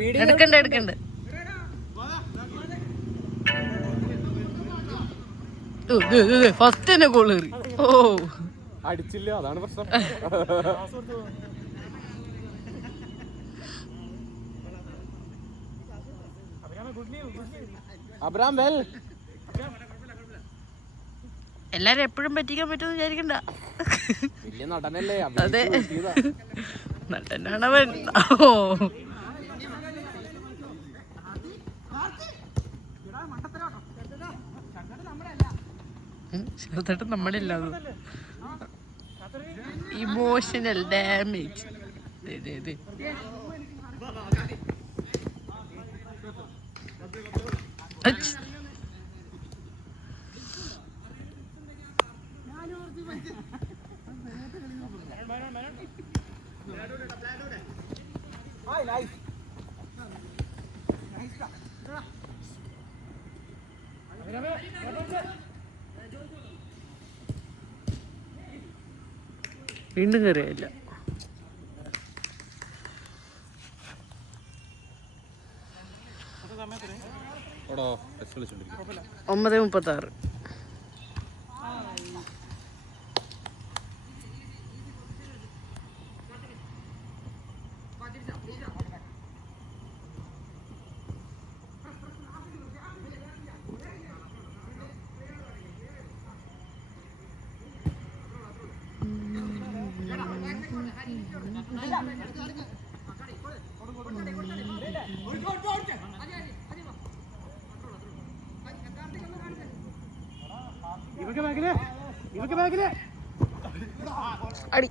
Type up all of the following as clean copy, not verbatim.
എടുക്കണ്ട് first തന്നെ goal കയറി. ഓ അടിച്ചില്ല, അതാണ് പ്രശ്നം. Abram well. എല്ലാരും എപ്പോഴും പറ്റിക്കാൻ പറ്റുമെന്ന് വിചാരിക്കണ്ട. വലിയ നടനല്ലേ? അതെ, നടനാണവൻ. ഓ ചെറുതായിട്ട് നമ്മളില്ല. Emotional damage. വീണ്ടും കയറിയില്ല. 9:36. അടി.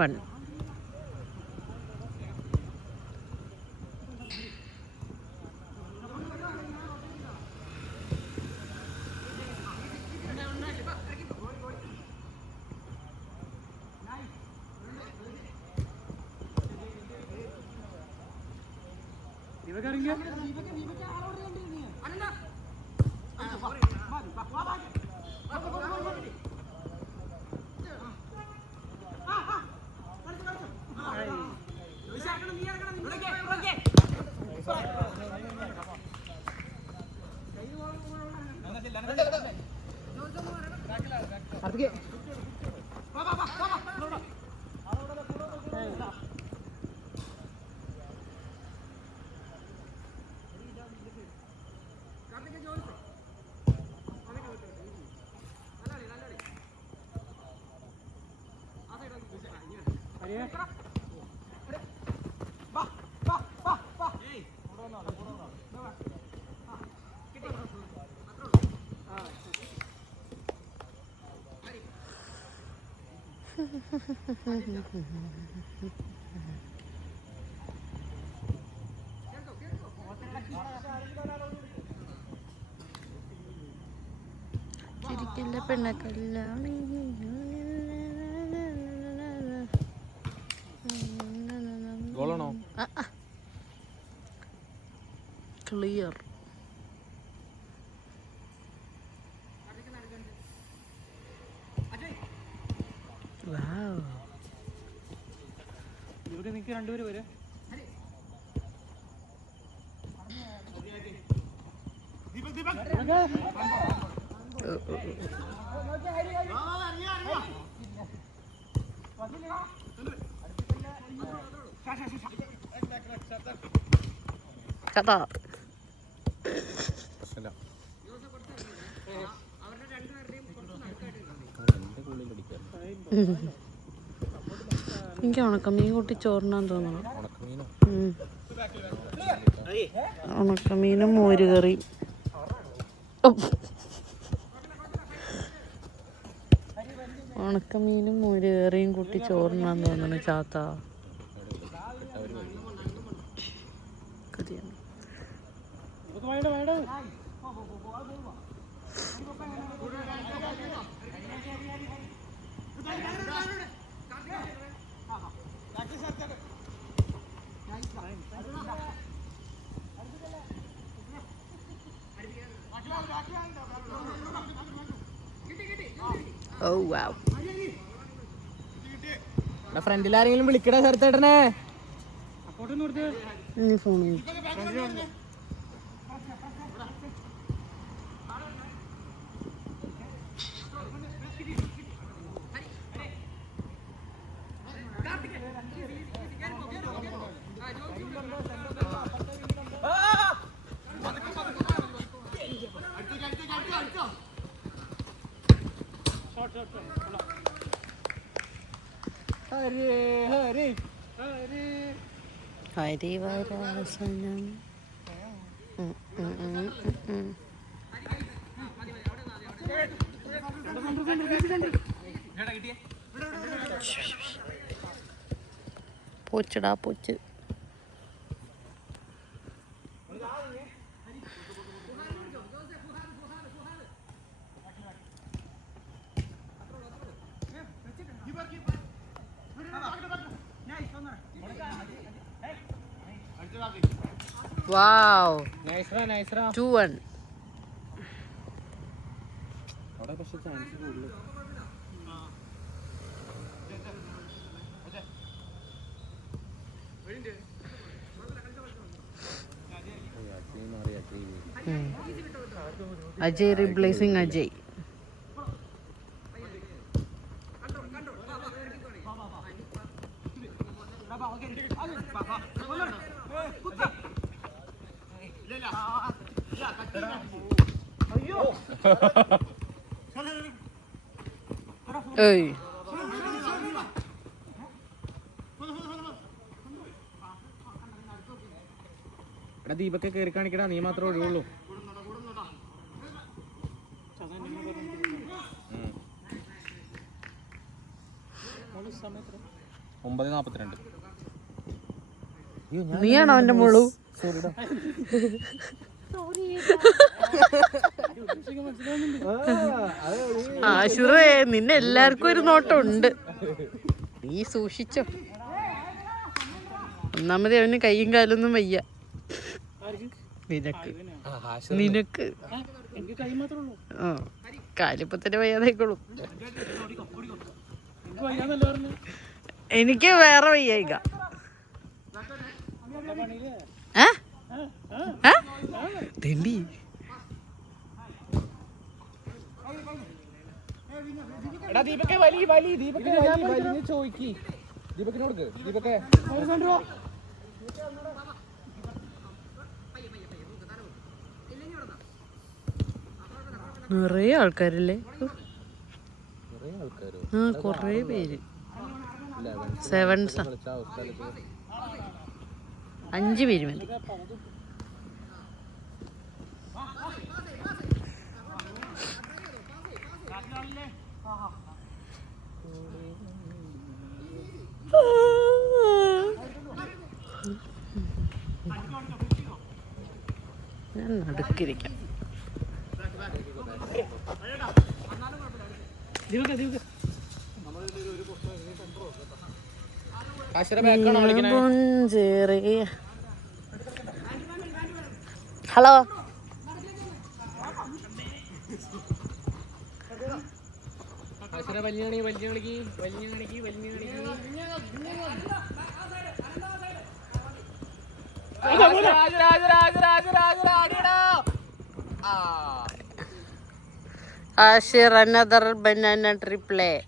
വൺ ചിരിക്കില്ല പെണ്ണക്കല്ലാണ്. ക്ലിയർ. നിങ്ങൾക്ക് രണ്ടുപേര് വരെ കഥ. എനിക്ക് ഉണക്കമീൻ കൂട്ടി ചോറിനാൻ തോന്നണം. ഉണക്കമീനും മോരുകറി. ഉണക്കമീനും മോരുകറിയും കൂട്ടി ചോറിനാൻ തോന്നണം ചാത്ത. കഥയാണ്. ഓ വാവ്. ഫ്രണ്ടിൽ ആരെങ്കിലും വിളിക്കട ചേർത്തേട്ടനെ. ഇനി ഫോൺ ഹരിവരാസനം. പോച്ചടാ പോച്ച്. Wow. Nice ra. 2-1. അവിടെ പക്ഷെ ചാൻസ് കൂടുതൽ. Ajay replacing Ajay. Hey. എടാ ദീപക്കെ കയറി കാണിക്കടാ, നീ മാത്രമേ ഒഴിവുള്ളൂ. 9:42. നീയാണോ അവന്റെ മോളു? ആശുറേ, നിന്നെ എല്ലാവർക്കും ഒരു നോട്ടം ഉണ്ട്, നീ സൂക്ഷിച്ചോ. ഒന്നാമത് അവന് കയ്യും കാലൊന്നും വയ്യ. നിനക്ക് ആ കാലിപ്പോ തന്നെ വയ്യാതായിക്കോളും. എനിക്ക് വേറെ വയ്യായിക. തെണ്ടി നിറയെ ആൾക്കാരല്ലേ? ആ കൊറേ പേര്. 7 5 പേര് മതി. ഞാൻ നടുക്കിരിക്കാം. Hello, Ashir another banana triple.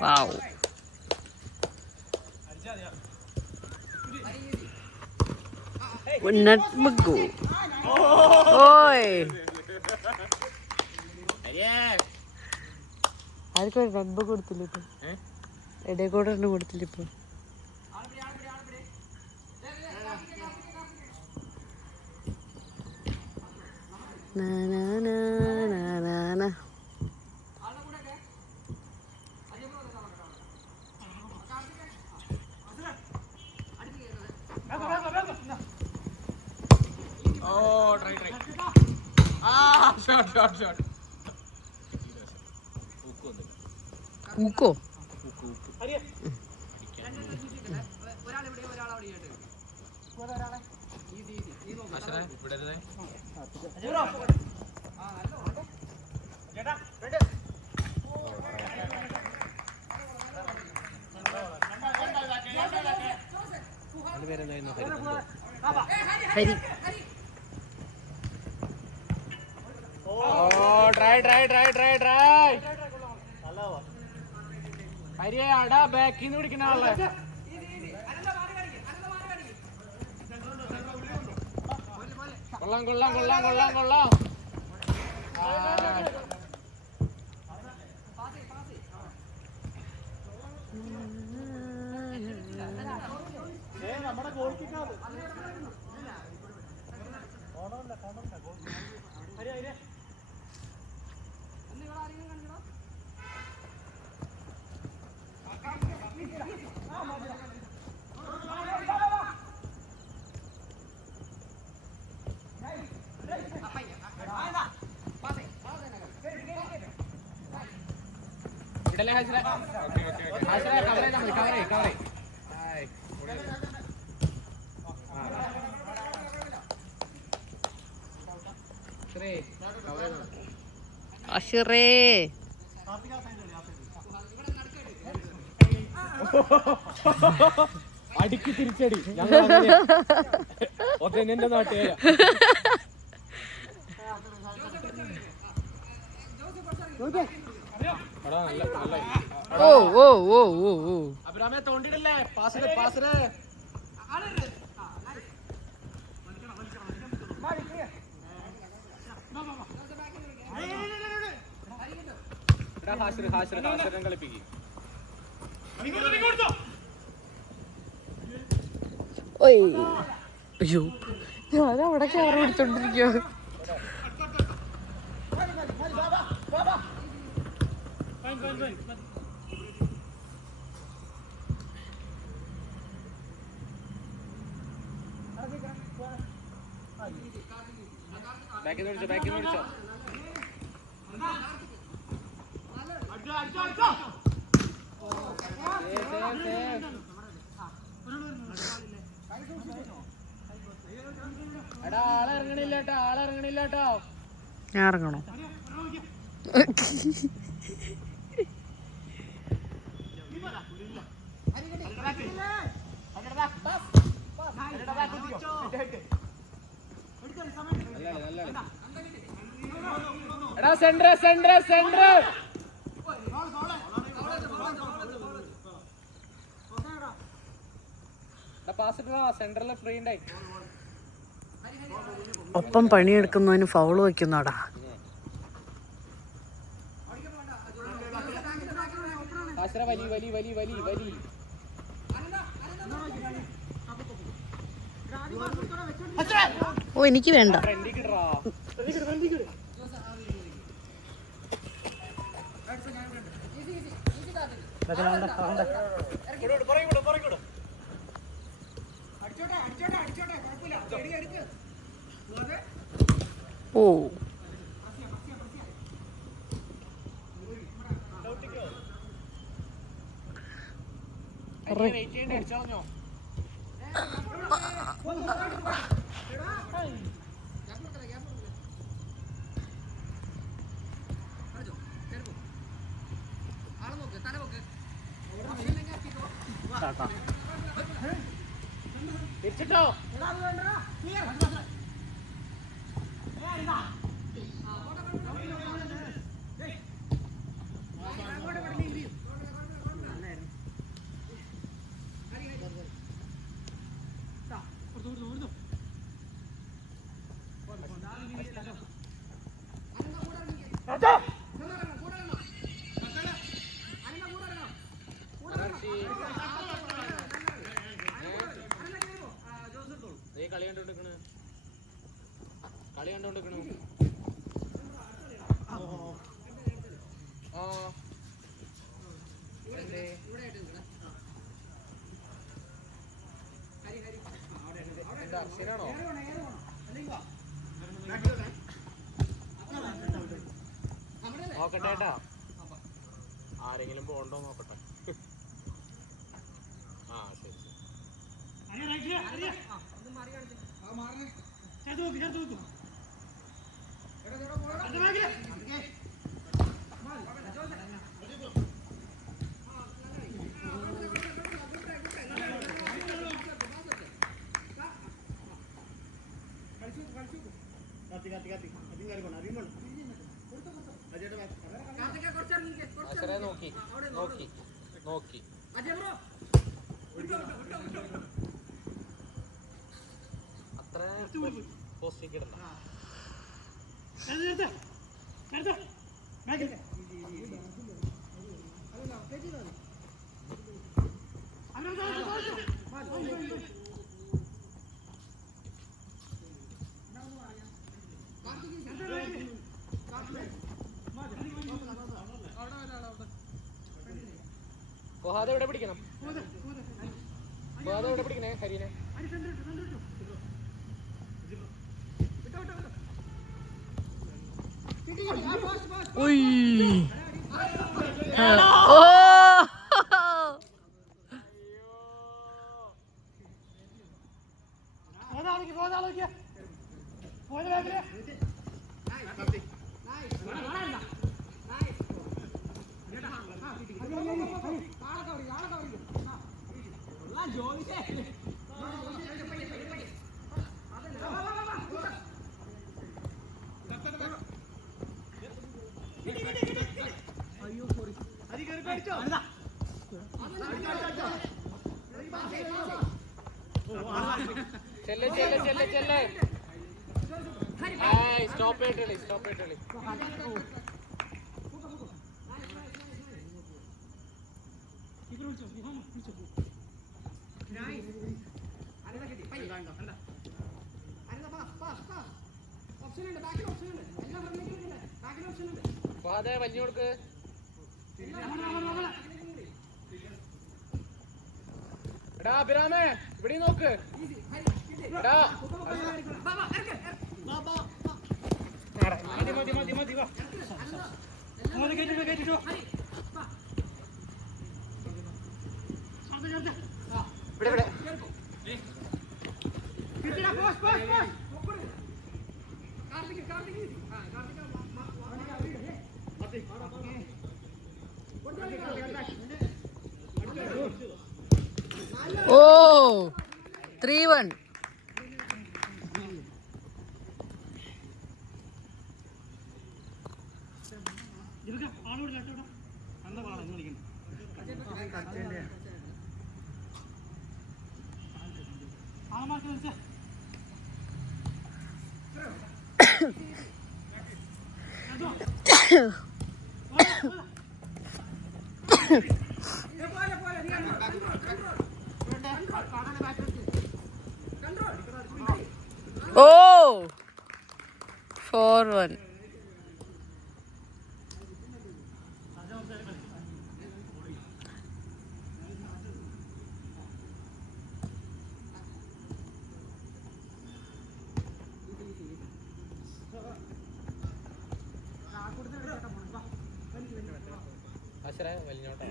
Wow. Not mago. Oi. ആർക്കും റബ്ബ കൊടുത്തില്ല ഇപ്പൊ, ഇടയിൽ കൂടെ ഒന്നും കൊടുത്തില്ല ഇപ്പൊ. ൂക്കോ ഹരി ഹരിയാടാ ബാക്കിന്ന് പിടിക്കുന്ന ആളെ കൊള്ളാം കൊള്ളാം കൊള്ളാം കൊള്ളാം കൊള്ളാം നമ്മുടെ ഗോൾ കിട്ടാതെ ഇടല്ലേ ഹാസിറ ഹാസിറ കവർ ചെയ്താൽ മതി കവർ കവർ അഷിറേ അടിക്ക് തിരിച്ചടി എന്റെ നാട്ടുകാര ഓ ഓ ഓ ഓ ഓ അബ്രാമേ തോണ്ടിടല്ലേ പാസ് പാസ് കളിപ്പിക്കും അയ്യോ ഞാൻ അവിടെ ക്യാമറ പിടിച്ചോണ്ടിരിക്കോ ബാക്കിൽ നിന്ന് വിളിച്ചോ ആളിറങ്ങണില്ലാട്ടോ ഞാൻ ഇറങ്ങണോ സെന്റർ സെന്ററിൽ ഫ്രീ ഉണ്ടായി ഒപ്പം പണിയെടുക്കുന്നവന് ഫൗള് വയ്ക്കുന്നാടാ വലി വലി വലി വലി വലി ഓ എനിക്ക് വേണ്ട ഓ തിരിച്ചിട്ടോ കളി കണ്ടോണ്ടിരിക്കണ് ശരിയാണോ നോക്കട്ടെ ഏട്ടാ ആരെങ്കിലും പോണ്ടോ നോക്കട്ടെ ആ ശരി നോക്കി നോക്കി നോക്കി അത്ര പോസ്റ്റിലേക്ക് ഇടണം. ഫഹദ് എവിടെ പിടിക്കണം? ഫഹദ് എവിടെ പിടിക്കണേ? ഹരീനെ ചെല്ലെ ചെല്ലെ ചെല്ലെ ചെല്ലെ. സ്റ്റോപ്പ് ചെയ്തിട്ടേ സ്റ്റോപ്പ് ചെയ്തിട്ടേ. ഫഹദേ വലിഞ്ഞു കൊടുക്ക്. എടാ അഭിരാമേ ഇവിടെ നോക്ക്. എടാ മതി മതി മതി മതി വാ. ഇവിടെ ഓ 3-1. Oh, 4-1. അശ്രയ വലിഞ്ഞോട്ടെ.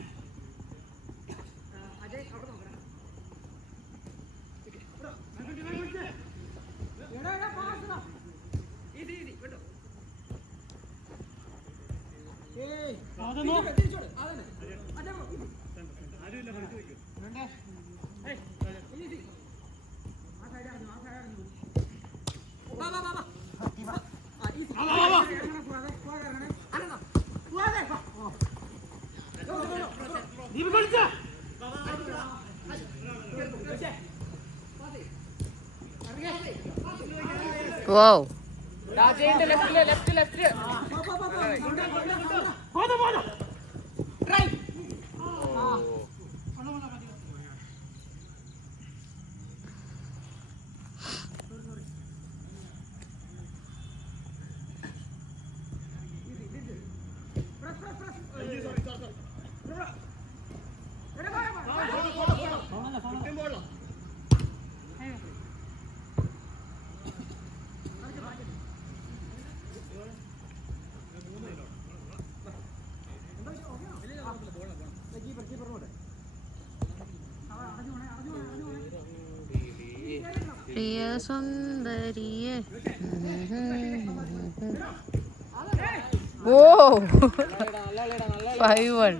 Wow. രാജേന്റെ ലെഫ്റ്റില് ലെഫ്റ്റ് ലെഫ്റ്റ്. പ്രിയ സുന്ദരിയെ. ഓ 5-1.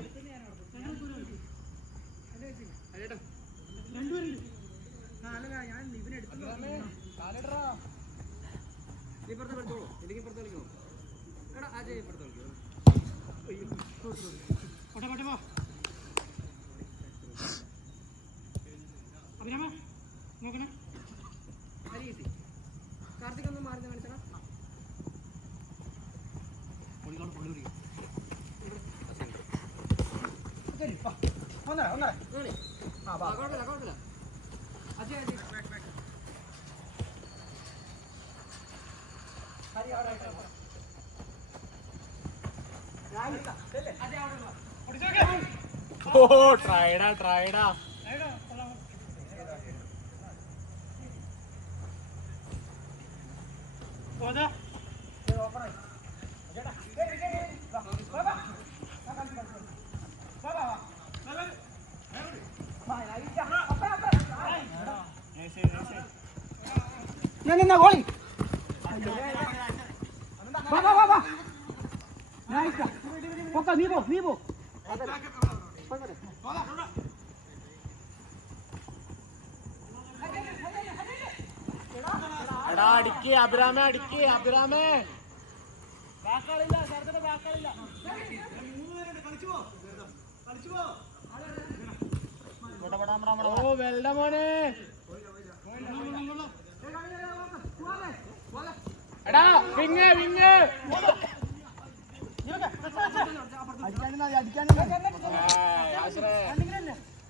ഓ ട്രൈഡാ ഗോളി നീ പോ എടാ അടിക്ക് അഭിരാമേ ഓ വെൽഡ മോനെ എടാ വിങ്ങ്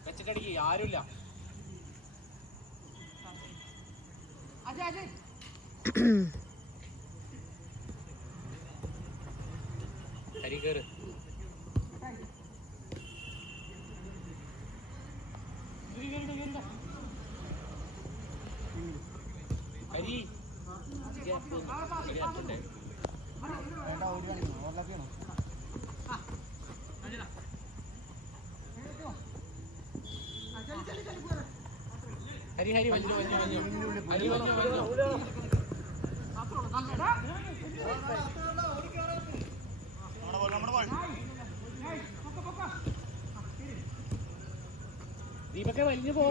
വെച്ചിട്ടടിക്ക് ആരുമില്ല ഹരി കേറ് ഹരി ഹരി വഞ്ചു ഹരി വഞ്ചു ദീപക്കെ വലിഞ്ഞു പോ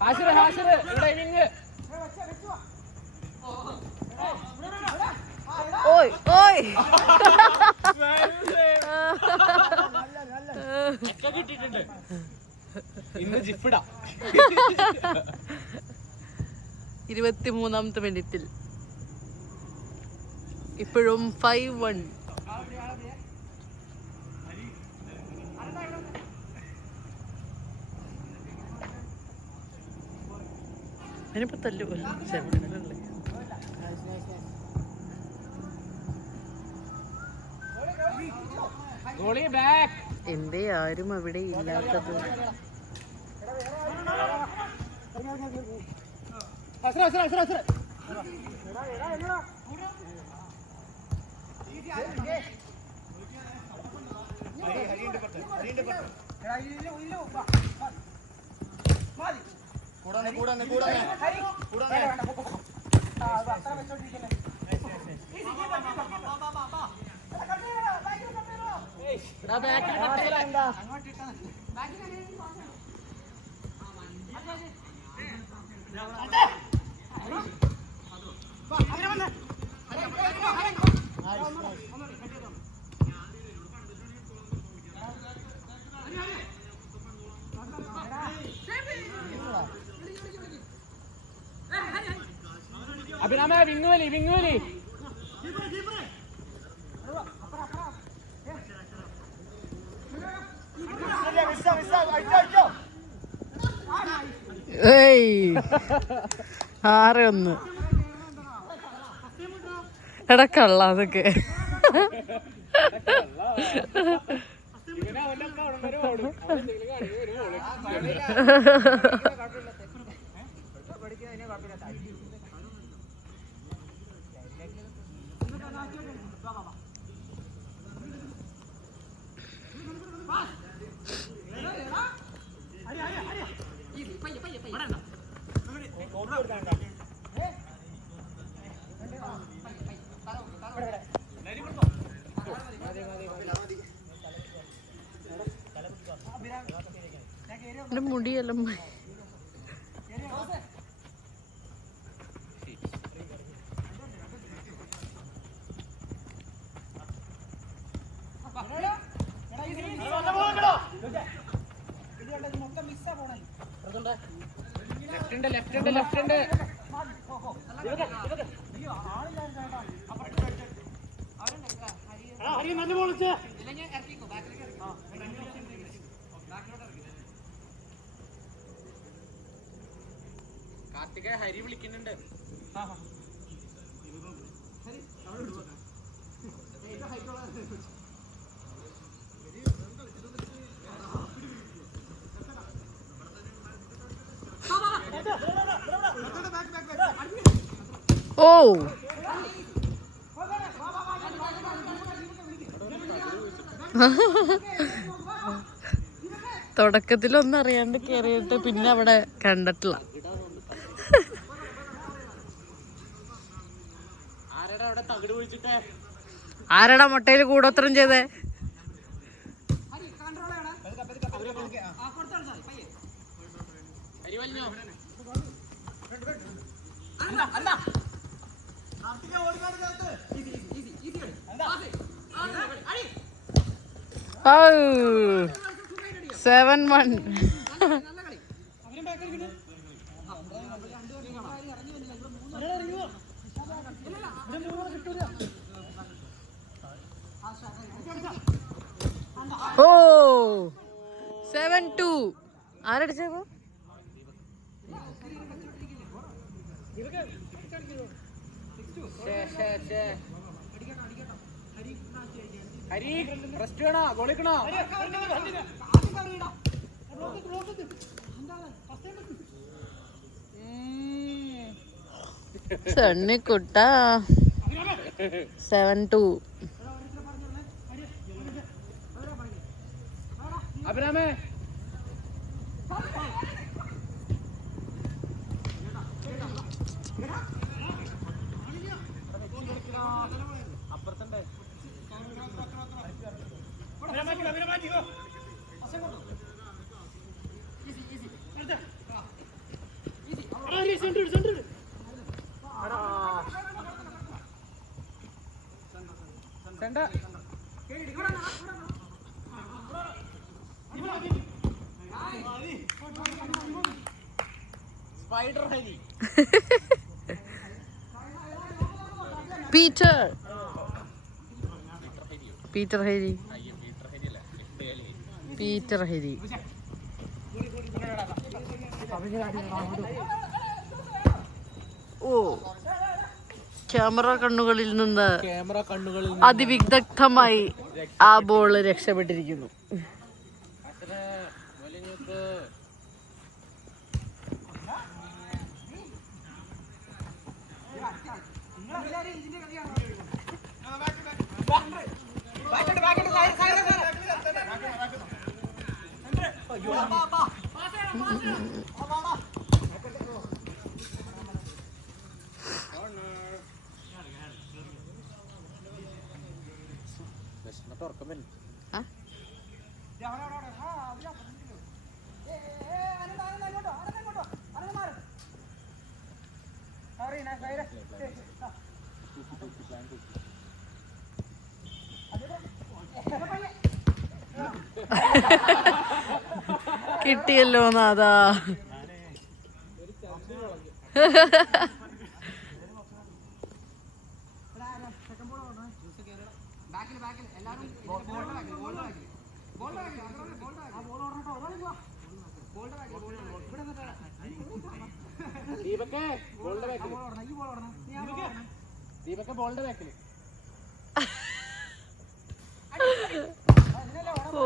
ഹാസിറ് ഇവിടെ വിങ്ങ് ഓയ് ഒക്കെ കിട്ടിയിട്ടുണ്ട് ഇന്ന് ജിഫിടാ 23ാമത്തെ മിനിറ്റിൽ ഇപ്പോഴും 5-1. അതിനിപ്പോ തല്ലുപോലെ എന്തേ ആരും അവിടെ ഇല്ലാത്തത്? അഭിരാമ വിങ്ങുവലി ഏയ് 6-1. എടാ കള്ള അതൊക്കെ എന്റെ മുടിയെല്ലാം കാർത്തിക ഹരി വിളിക്കുന്നുണ്ട്. ഓ തുടക്കത്തിലൊന്നും അറിയാണ്ട് കേറിയിട്ട് പിന്നെ അവിടെ കണ്ടിട്ടില്ല. ആരടാ മുട്ടയില് കൂടോത്രം ചെയ്തേ? Oh, 7-1. Oh, 7-2. ആരടിച്ചപ്പോ? ഹരി റെസ്റ്റ് വേണോ? ഗോളിക്കണോ? സണ്ണിക്കുട്ട 7-2. അഭിരാമേ അപ്പുറത്തുണ്ട്. Spider Hari Peter Hari Peter Hari. Oh camera കണ്ണുകളിൽ നിന്ന് അതിവിദഗ്ധമായി ആ ബോള് രക്ഷപ്പെട്ടിരിക്കുന്നു. കിട്ടിയല്ലോ നാദാ. ഓ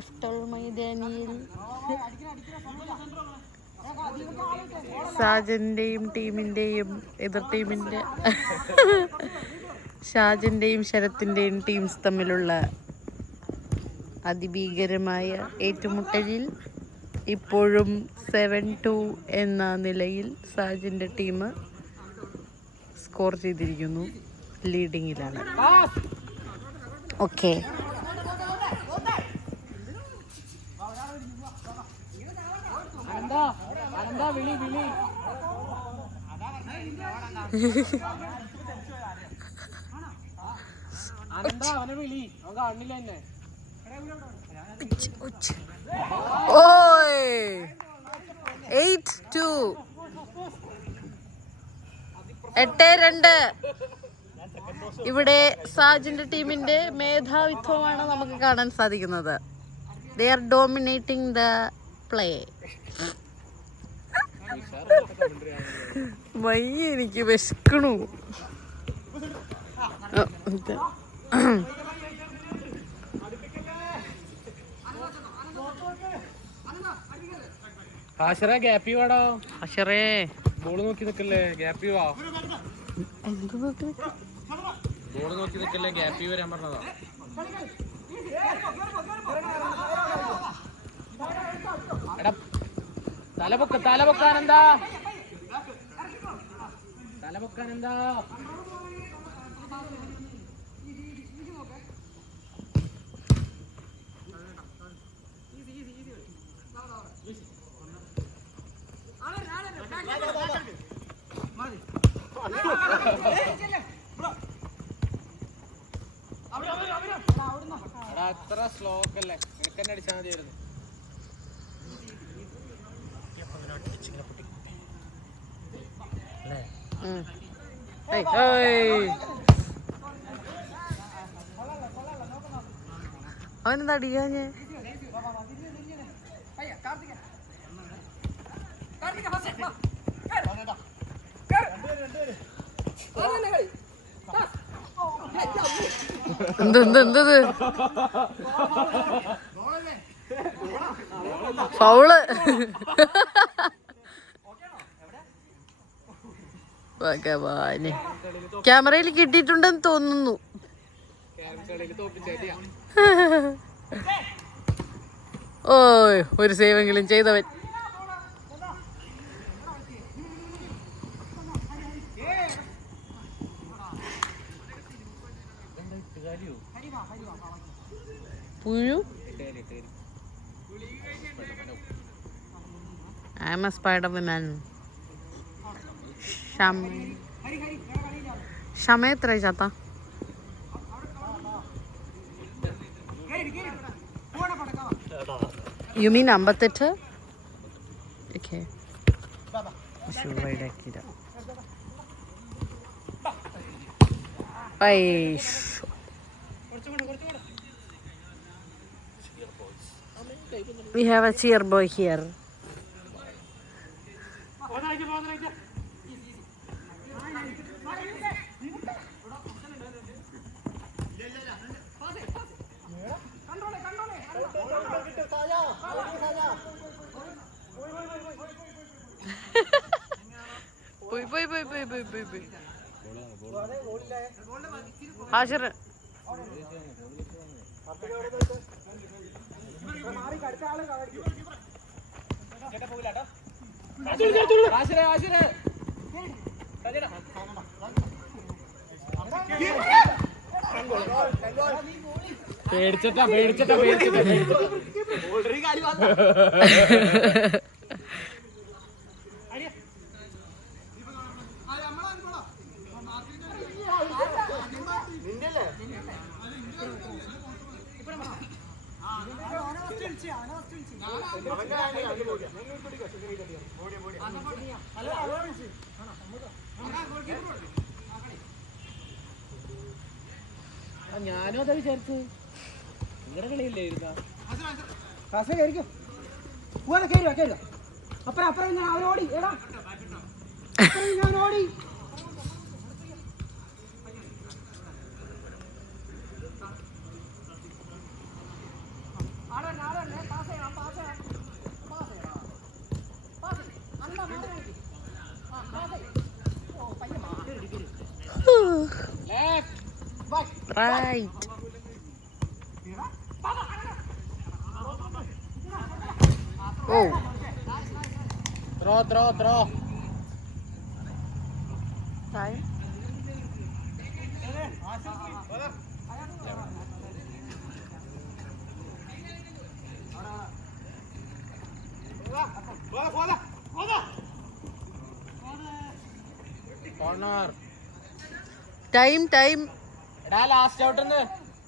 എഫ്ടൽ മൈതാനിയിൽ സാജന്റെയും ടീമിന്റെയും എതിർ ടീമിന്റെ ഷാജന്റെയും ശരത്തിന്റെയും ടീംസ് തമ്മിലുള്ള അതിഭീകരമായ ഏറ്റുമുട്ടലിൽ ഇപ്പോഴും 7-2 എന്ന നിലയിൽ സാജന്റെ ടീം സ്കോർ ചെയ്തിരിക്കുന്നു, ലീഡിങ്ങിലാണ്. ഓക്കെ, ഓയ് 8-2 8-2. ഇവിടെ സാജിന്റെ ടീമിന്റെ മേധാവിത്വമാണ് നമുക്ക് കാണാൻ സാധിക്കുന്നത്. They are dominating the play. എനിക്ക് വിശക്കണു. ബോള് നോക്കി നിക്കല്ലേ, ഗ്യാപ്പി വാ. ബോള് നോക്കി നിക്കല്ലേ, ഗ്യാപ്പി വരാൻ പറഞ്ഞതാ. തലപൊക്കാനെന്താ? അത്ര സ്ലോക്കല്ലേ, നിനക്കെന്നെ അടിച്ചാൽ മതിയായിരുന്നു. അവനെന്താ അടിക്കാഞ്ഞേ? എന്തത് ഫൗള്? ഭഗവാനെ, ക്യാമറയിൽ കിട്ടിയിട്ടുണ്ടെന്ന് തോന്നുന്നു. ഓയ്, ഒരു സേവെങ്കിലും ചെയ്തവൻ. പുഴു. I am a Spider-Man. शाम एत्र जाता. You mean അമ്പത്തെട്ട്? Okay. We have a cheer boy here. പോയി. ഹാഷിർ, പേടിച്ചിട്ടാ ഞാനും അതാ വിചാരിച്ചു നിങ്ങളുടെ കളിയല്ലേ ഇരുന്നാ അപ്പുറം അപ്പുറം അവരോടി എടാ ഓടി Right. Oh. Throw Time. Corner Time. എടാ ലാസ്റ്റ് ഔട്ട്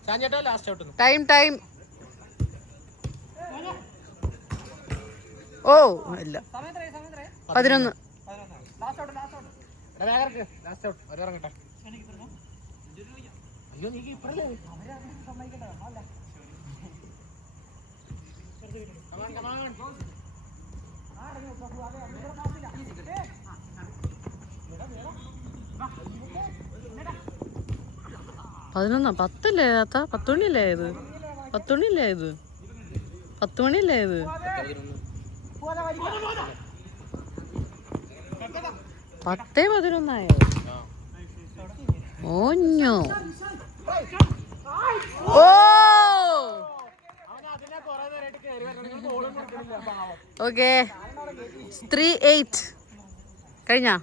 ചാഞ്ചേട്ടാ ലാസ്റ്റ് ഔട്ട് Time. ഓ ഇല്ല 11. ലാസ്റ്റ് ഔട്ട് ഒരു ഇറങ്ങട്ടെ അയ്യോ നീ ഇപ്പഴല്ലേ പതിനൊന്നാ 10 താത്ത 10 മണിയല്ലേ ഇത് 10 മണിയല്ലേ ഇത് 10 മണിയല്ലേ ഇത് 10-11 ഓഞ്ഞോ ഓ ഓക്കെ 3-8 കഴിഞ്ഞാ